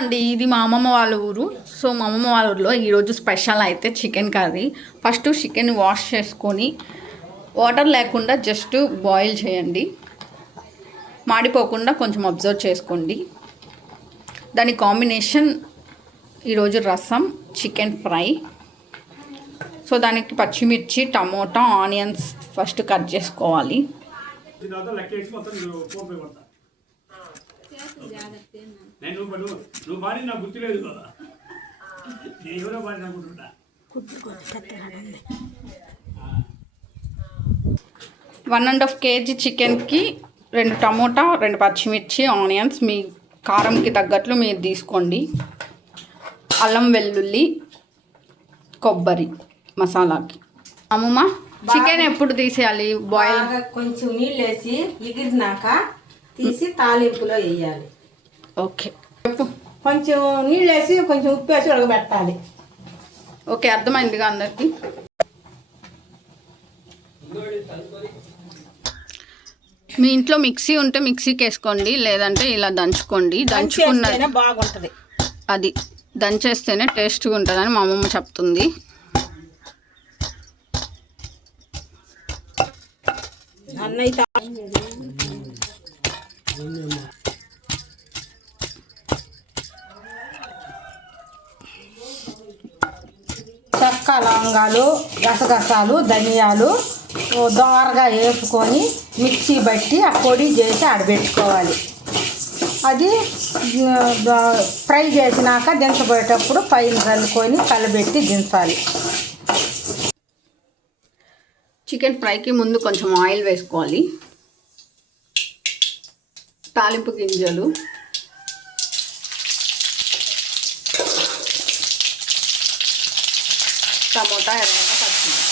అండి ఇది మా అమ్మమ్మ వాళ్ళ ఊరు. సో మా అమ్మమ్మ వాళ్ళ ఊరిలో ఈరోజు స్పెషల్ అయితే chicken curry. First chicken wash చేసుకొని వాటర్ లేకుండా జస్ట్ బాయిల్ చేయండి, మాడిపోకుండా కొంచెం అబ్జర్వ్ చేసుకోండి. దాని కాంబినేషన్ ఈరోజు రసం, చికెన్ ఫ్రై. సో దానికి పచ్చిమిర్చి, టమోటా, ఆనియన్స్ ఫస్ట్ కట్ చేసుకోవాలి. వన్ అండ్ హాఫ్ కేజీ చికెన్కి 2 టమోటా, 2 పచ్చిమిర్చి, ఆనియన్స్ మీ కారంకి తగ్గట్లు మీరు తీసుకోండి. అల్లం వెల్లుల్లి, కొబ్బరి మసాలాకి. అమ్మమ్మ చికెన్ ఎప్పుడు తీసేయాలి? బాయిల్ కొంచెం నీళ్ళు వేసి ఎగిరినాక తీసి తాలింపులో వేయాలి. ఓకే, కొంచెం నీళ్ళు వేసి కొంచెం ఉప్పు వేసి ఉడకబెట్టాలి. ఓకే, అర్థమైందిగా అందరికి. మీ ఇంట్లో మిక్సీ ఉంటే మిక్సీకి వేసుకోండి, లేదంటే ఇలా దంచుకోండి. దంచుకున్న బాగుంటుంది, అది దంచేస్తేనే టేస్ట్గా ఉంటుందని మా అమ్మమ్మ చెప్తుంది. చెక్క, లవంగాలు, గసగసాలు, ధనియాలు దోరగా వేపుకొని మిక్సీ బట్టి ఆ పొడి చేసి ఆడబెట్టుకోవాలి. అది ఫ్రై చేసినాక దించబోయేటప్పుడు పైన చల్లుకొని కలబెట్టి దించాలి. చికెన్ ఫ్రైకి ముందు కొంచెం ఆయిల్ వేసుకోవాలి. తాలింపు గింజలు, టమోటా, ఎర్రగడ్డ, పచ్చిమిర్చి.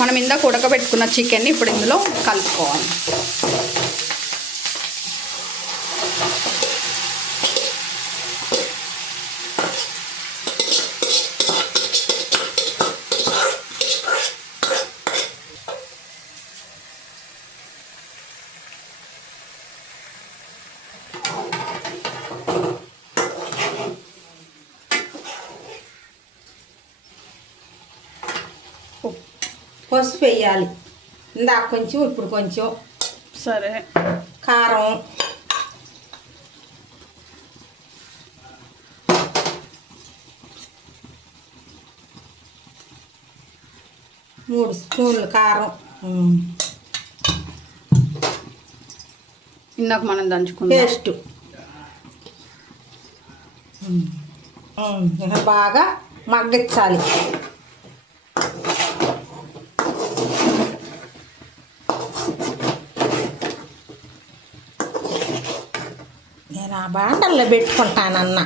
మనం ఇందాక ఉడకబెట్టుకున్న చికెన్ని ఇప్పుడు ఇందులో కలుపుకోవాలి. పసుపు వేయాలి, ఇందాక కొంచెం ఇప్పుడు కొంచెం. సరే, కారం, 3 స్పూన్లు కారం, ఇందాక మనం దంచుకున్న పేస్ట్. బాగా మగ్గించాలి. నేను ఆ బాండల్లో పెట్టుకుంటానన్న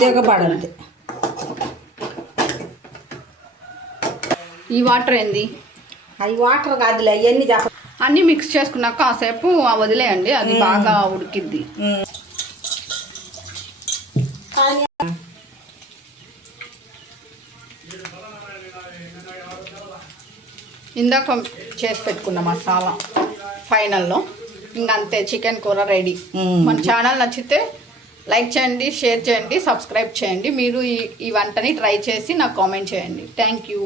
దిగబడింది. ఈ వాటర్ ఏంది? అవి వాటర్ కాదులే, అవన్నీ అన్నీ మిక్స్ చేసుకున్నాక కాసేపు వదిలేయండి, అది బాగా ఉడికిద్ది. ఇందాక చేసి పెట్టుకున్న మసాలా ఫైనల్లో ఇంకంతే, చికెన్ కూర రెడీ. మన ఛానల్ నచ్చితే లైక్ చేయండి, షేర్ చేయండి, సబ్స్క్రైబ్ చేయండి. మీరు ఈ వంటని ట్రై చేసి నాకు కామెంట్ చేయండి. Thank you.